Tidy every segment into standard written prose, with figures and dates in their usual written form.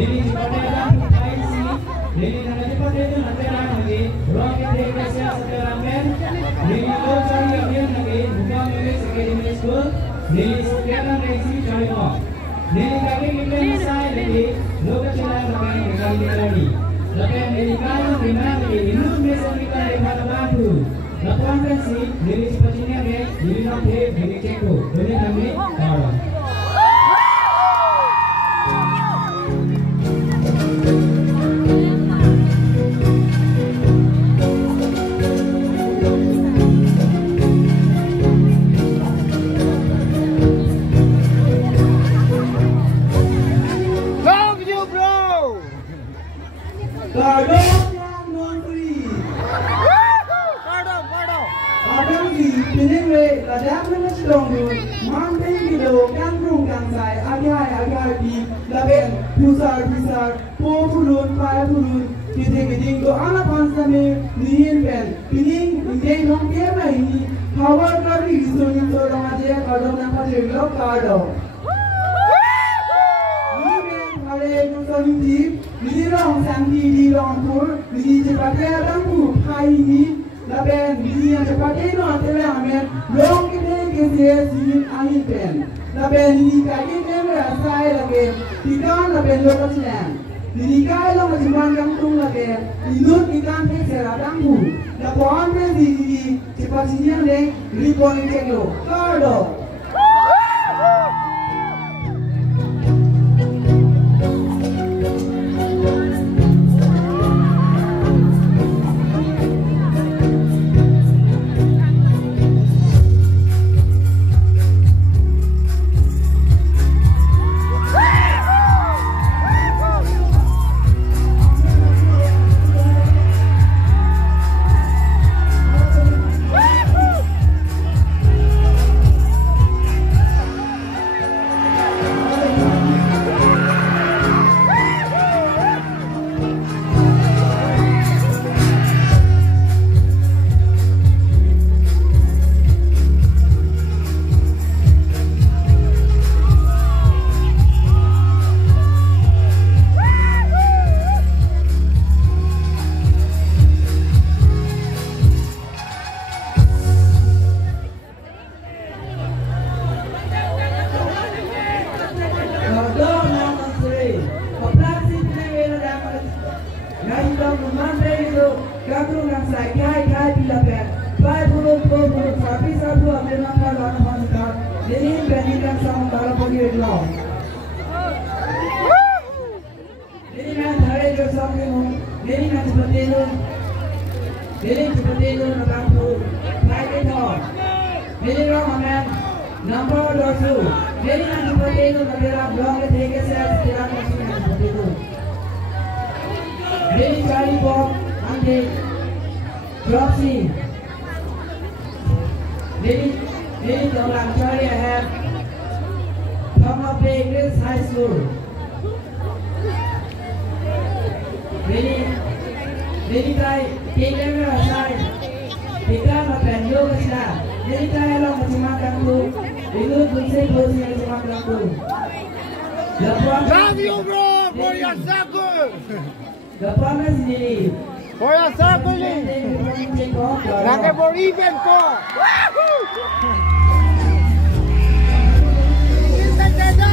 Lili Cipadera IC, Lili Cipadera Natera lagi, Rocket Dekesia Satera Men, Lili Lojari Amin lagi, Buka Milis Academy School, Lili Sukena Resi Chalimo, Lili Kaki Kiplen Masai lagi, Loka Cila Lakan Kekali Keladi, Lakan Lili Kaya Bina lagi, Inus Mesa Kita Remata Batu, Lakuan Pensi, Lili Cipadina Ge, Lili Nokte, Lili Ceko, Lili Nami, Karo. Pusar, pulun, kiting do anak bangsa me nihin pen, pining ingin dong dia ini, power kari isunin sorong aja kalau nampak jelek kado. Ni pen kali nusong jeep, ni rong santi di rong pur, ni cepat orang pu, hai ni, lapen ni yang cepat no antara amen, rong kita kesih sinin ahin pen. Lapen ni kaki kamera saya lapen, tiga lapen lokal siang. Diri kaya lang macam yang tung lagi, inut ikan peserah tanggu. Lapuan pun diri cepat sini le, reporting ceklo, kado. Love you, bro! For your circle! Depannya sendiri. For your circle ni! Nanti for event ko! Kita jadi!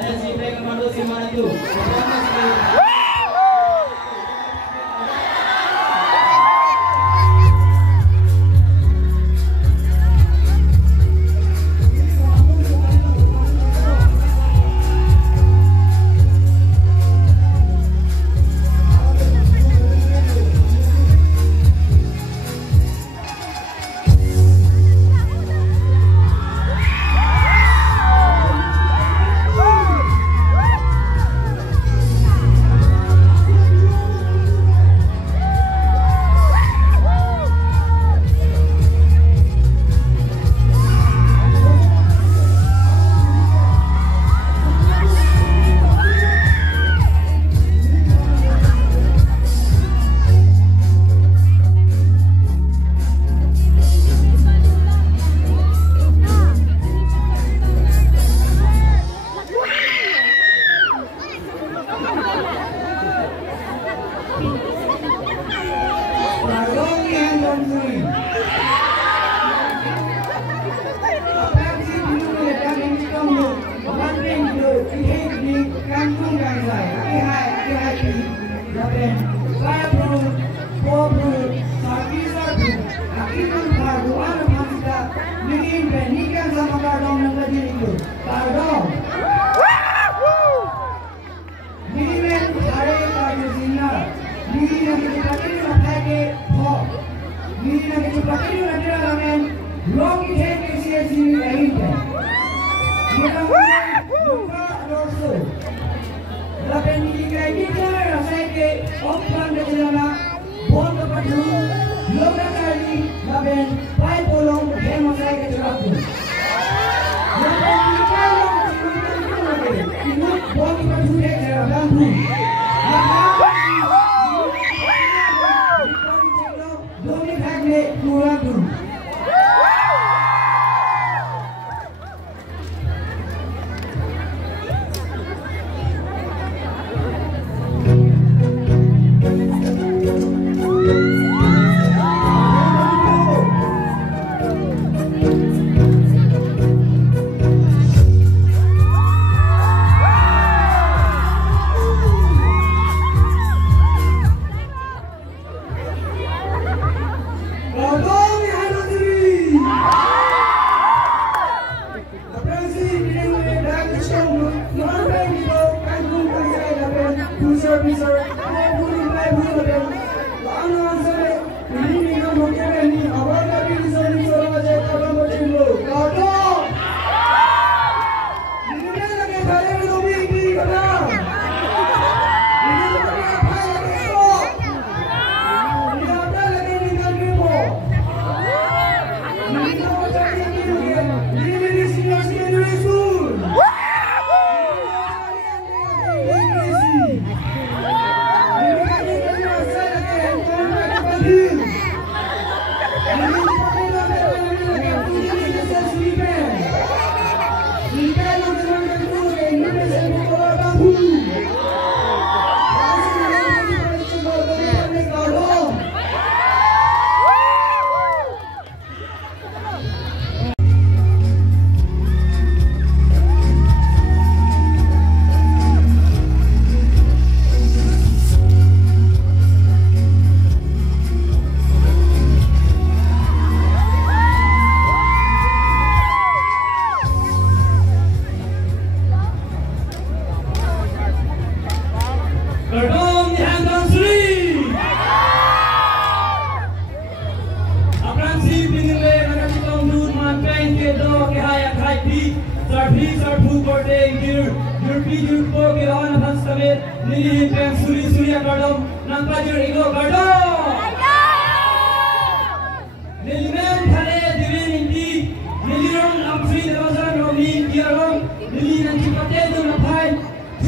si Play Komando si Manatu.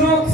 Jok